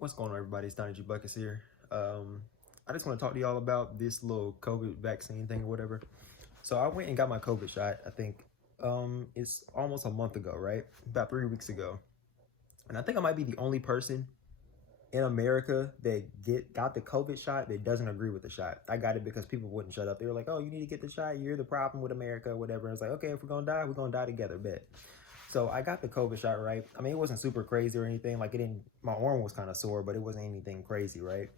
What's going on, everybody? It's DonnyGBuckets here. I just want to talk to y'all about this little COVID vaccine thing or whatever. So I went and got my COVID shot. I think it's almost a month ago, right? About 3 weeks ago. And I think I might be the only person in America that got the COVID shot that doesn't agree with the shot. I got it because people wouldn't shut up. They were like, "Oh, you need to get the shot. You're the problem with America, whatever." And I was like, "Okay, if we're gonna die, we're gonna die together, bet." So I got the COVID shot, right? I mean, it wasn't super crazy or anything. Like, it didn't, my arm was kind of sore, but it wasn't anything crazy, right?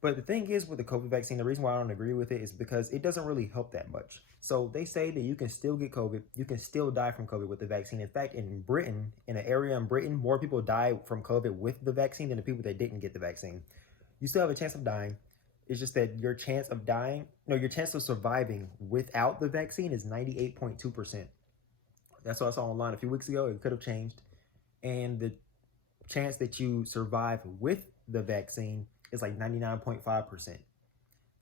But the thing is with the COVID vaccine, the reason why I don't agree with it is because it doesn't really help that much. So they say that you can still get COVID, you can still die from COVID with the vaccine. In fact, in Britain, in an area in Britain, more people die from COVID with the vaccine than the people that didn't get the vaccine. You still have a chance of dying. It's just that your chance of dying, no, your chance of surviving without the vaccine is 98.2%. That's what I saw online a few weeks ago. It could have changed. And the chance that you survive with the vaccine is like 99.5%.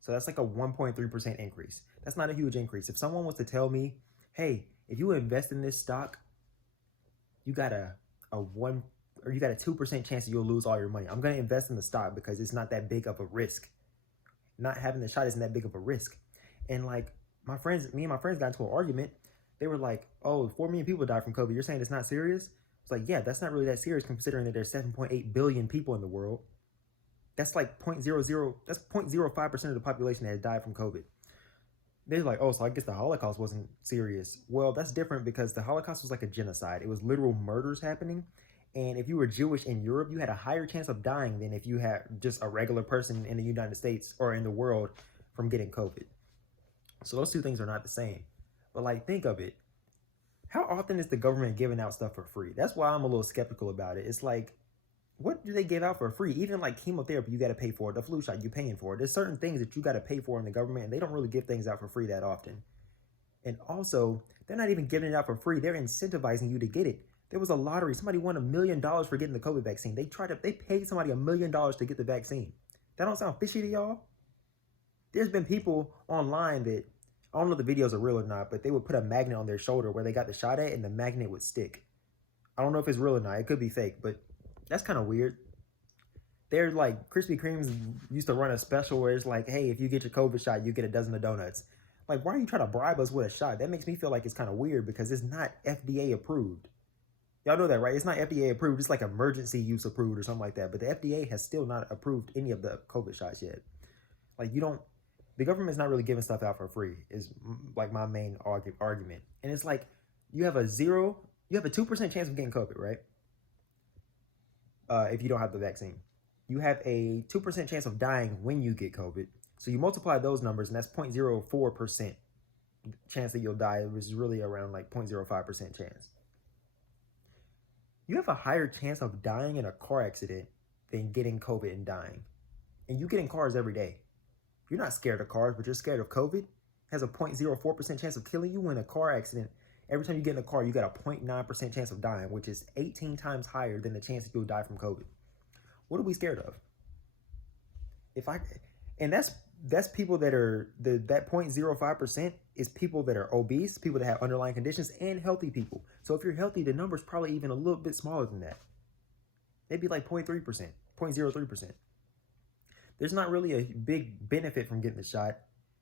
So that's like a 1.3% increase. That's not a huge increase. If someone was to tell me, hey, if you invest in this stock, you got a 2% chance that you'll lose all your money. I'm gonna invest in the stock because it's not that big of a risk. Not having the shot isn't that big of a risk. And like me and my friends got into an argument. They were like, "Oh, 4 million people died from COVID. You're saying it's not serious?" It's like, yeah, that's not really that serious considering that there's 7.8 billion people in the world. That's like 0.05% of the population that has died from COVID. They're like, "Oh, so I guess the Holocaust wasn't serious." Well, that's different because the Holocaust was like a genocide. It was literal murders happening. And if you were Jewish in Europe, you had a higher chance of dying than if you had just a regular person in the United States or in the world from getting COVID. So those two things are not the same. But like, think of it. How often is the government giving out stuff for free? That's why I'm a little skeptical about it. It's like, what do they give out for free? Even like chemotherapy, you got to pay for it. The flu shot, you're paying for it. There's certain things that you got to pay for in the government, and they don't really give things out for free that often. And also, they're not even giving it out for free. They're incentivizing you to get it. There was a lottery. Somebody won $1 million for getting the COVID vaccine. They paid somebody $1 million to get the vaccine. That don't sound fishy to y'all? There's been people online that, I don't know if the videos are real or not, but they would put a magnet on their shoulder where they got the shot at and the magnet would stick. I don't know if it's real or not. It could be fake, but that's kind of weird. They're like, Krispy Kreme's used to run a special where it's like, hey, if you get your COVID shot, you get a dozen of donuts. Like, why are you trying to bribe us with a shot? That makes me feel like it's kind of weird because it's not FDA approved. Y'all know that, right? It's not FDA approved. It's like emergency use approved or something like that. But the FDA has still not approved any of the COVID shots yet. Like, the government's not really giving stuff out for free is like my main argument. And it's like, you have a 2% chance of getting COVID, right? If you don't have the vaccine. You have a 2% chance of dying when you get COVID. So you multiply those numbers, and that's 0.04% chance that you'll die, which is really around like 0.05% chance. You have a higher chance of dying in a car accident than getting COVID and dying. And you get in cars every day. You're not scared of cars, but you're scared of COVID. It has a 0.04% chance of killing you in a car accident. Every time you get in a car, you got a 0.9% chance of dying, which is 18 times higher than the chance that you'll die from COVID. What are we scared of? And that's people that are that 0.05% is people that are obese, people that have underlying conditions, and healthy people. So if you're healthy, the number's probably even a little bit smaller than that. Maybe like 0.3%, 0.03%. There's not really a big benefit from getting the shot,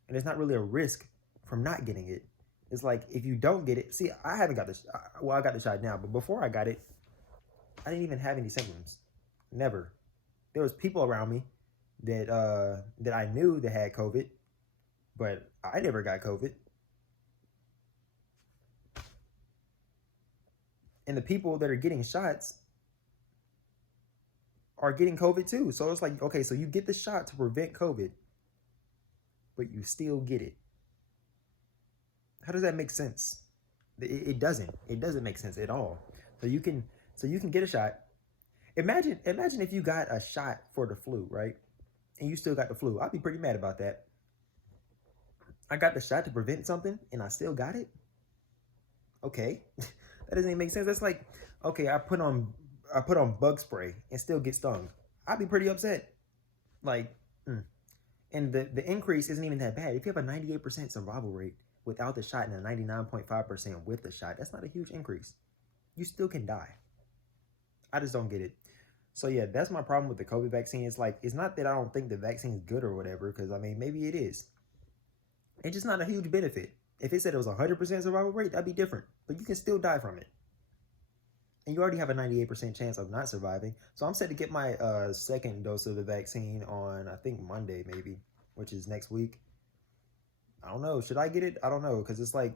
and there's not really a risk from not getting it. It's like, if you don't get it, see, I haven't got this. Well, I got the shot now, but before I got it, I didn't even have any symptoms. Never. There was people around me that I knew that had COVID, but I never got COVID. And the people that are getting shots are getting COVID too. So it's like, okay, so you get the shot to prevent COVID, but you still get it. How does that make sense? It doesn't. It doesn't make sense at all. So you can get a shot. Imagine if you got a shot for the flu, right? And you still got the flu. I'd be pretty mad about that. I got the shot to prevent something and I still got it? Okay. That doesn't even make sense. That's like, okay, I put on bug spray and still get stung. I'd be pretty upset. Like, and the increase isn't even that bad. If you have a 98% survival rate without the shot and a 99.5% with the shot, that's not a huge increase. You still can die. I just don't get it. So yeah, that's my problem with the COVID vaccine. It's like, it's not that I don't think the vaccine is good or whatever, because I mean, maybe it is. It's just not a huge benefit. If it said it was 100% survival rate, that'd be different. But you can still die from it. And you already have a 98% chance of not surviving. So I'm set to get my second dose of the vaccine on, I think, Monday maybe, which is next week. I don't know. Should I get it? I don't know, because it's like,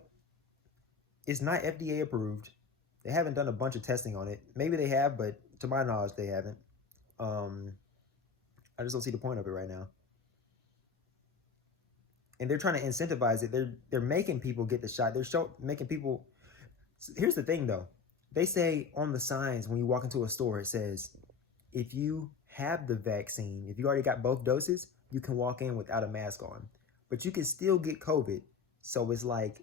it's not FDA approved. They haven't done a bunch of testing on it. Maybe they have, but to my knowledge, they haven't. I just don't see the point of it right now. And they're trying to incentivize it. They're making people get the shot. They're making people. Here's the thing, though. They say on the signs when you walk into a store, it says, if you have the vaccine, if you already got both doses, you can walk in without a mask on. But you can still get COVID. So it's like,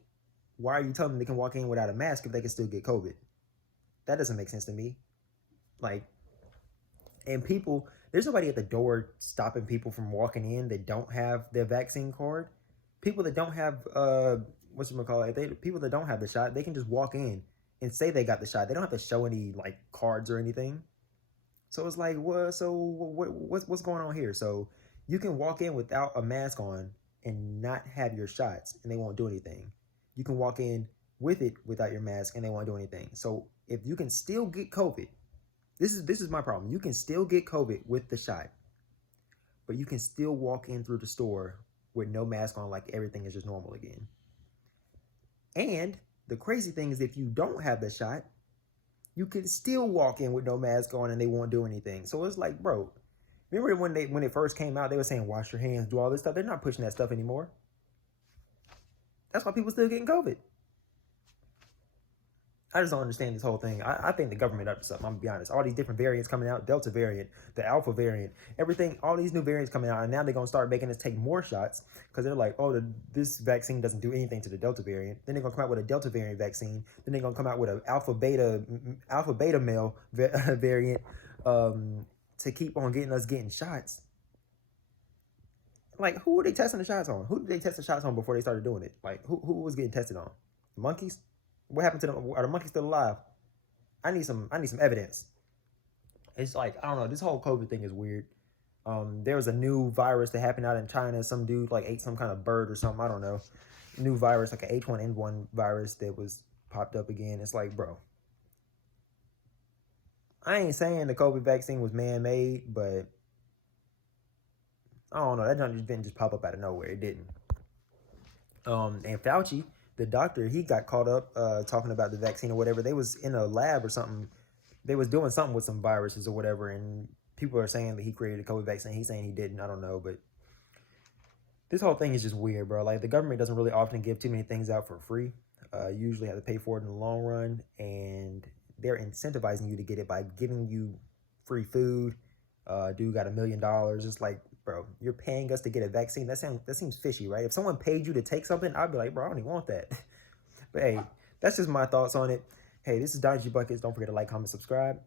why are you telling them they can walk in without a mask if they can still get COVID? That doesn't make sense to me. Like, and people, there's nobody at the door stopping people from walking in that don't have their vaccine card. People that don't have, people that don't have the shot, they can just walk in and say they got the shot. They don't have to show any like cards or anything. So it's like, what's going on here? So you can walk in without a mask on and not have your shots, and they won't do anything. You can walk in with it without your mask, and they won't do anything. So if you can still get COVID, this is my problem. You can still get COVID with the shot, but you can still walk in through the store with no mask on, like everything is just normal again. And the crazy thing is, if you don't have the shot, you can still walk in with no mask on and they won't do anything. So it's like, bro, remember when it first came out, they were saying wash your hands, do all this stuff. They're not pushing that stuff anymore. That's why people still getting COVID. I just don't understand this whole thing. I think the government up to something. I'm gonna be honest. All these different variants coming out, Delta variant, the Alpha variant, everything, all these new variants coming out, and now they're gonna start making us take more shots because they're like, oh, this vaccine doesn't do anything to the Delta variant. Then they're gonna come out with a Delta variant vaccine. Then they're gonna come out with an Alpha Beta male variant to keep on getting shots. Like, who were they testing the shots on? Who did they test the shots on before they started doing it? Like, who was getting tested on? Monkeys? What happened to them? Are the monkeys still alive? I need some evidence. It's like, I don't know. This whole COVID thing is weird. There was a new virus that happened out in China. Some dude like ate some kind of bird or something. I don't know. New virus, like an H1N1 virus that was popped up again. It's like, bro, I ain't saying the COVID vaccine was man-made, but I don't know. That didn't just pop up out of nowhere. It didn't. And Fauci, the doctor, he got caught up talking about the vaccine or whatever. They was in a lab or something. They was doing something with some viruses or whatever, and people are saying that he created a COVID vaccine. He's saying he didn't. I don't know, but this whole thing is just weird, bro. Like, the government doesn't really often give too many things out for free. You usually have to pay for it in the long run, and they're incentivizing you to get it by giving you free food. Dude got $1 million. It's like, bro, you're paying us to get a vaccine. That seems fishy, right? If someone paid you to take something, I'd be like, bro, I don't even want that. But hey, that's just my thoughts on it. Hey, this is DonnyGBuckets. Don't forget to like, comment, subscribe.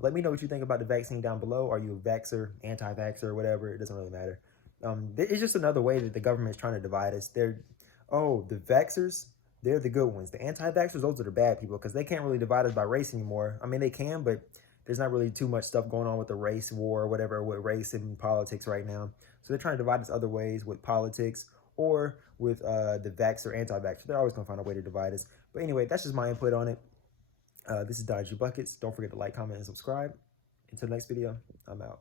Let me know what you think about the vaccine down below. Are you a vaxxer, anti-vaxxer, or whatever? It doesn't really matter. It's just another way that the government is trying to divide us. The vaxxers, they're the good ones. The anti-vaxxers, those are the bad people, because they can't really divide us by race anymore. I mean, they can, but there's not really too much stuff going on with the race war or whatever, with race and politics right now. So they're trying to divide us other ways, with politics or with the vax or anti-vaxxer. They're always going to find a way to divide us. But anyway, that's just my input on it. This is DonnyGBuckets. Don't forget to like, comment, and subscribe. Until the next video, I'm out.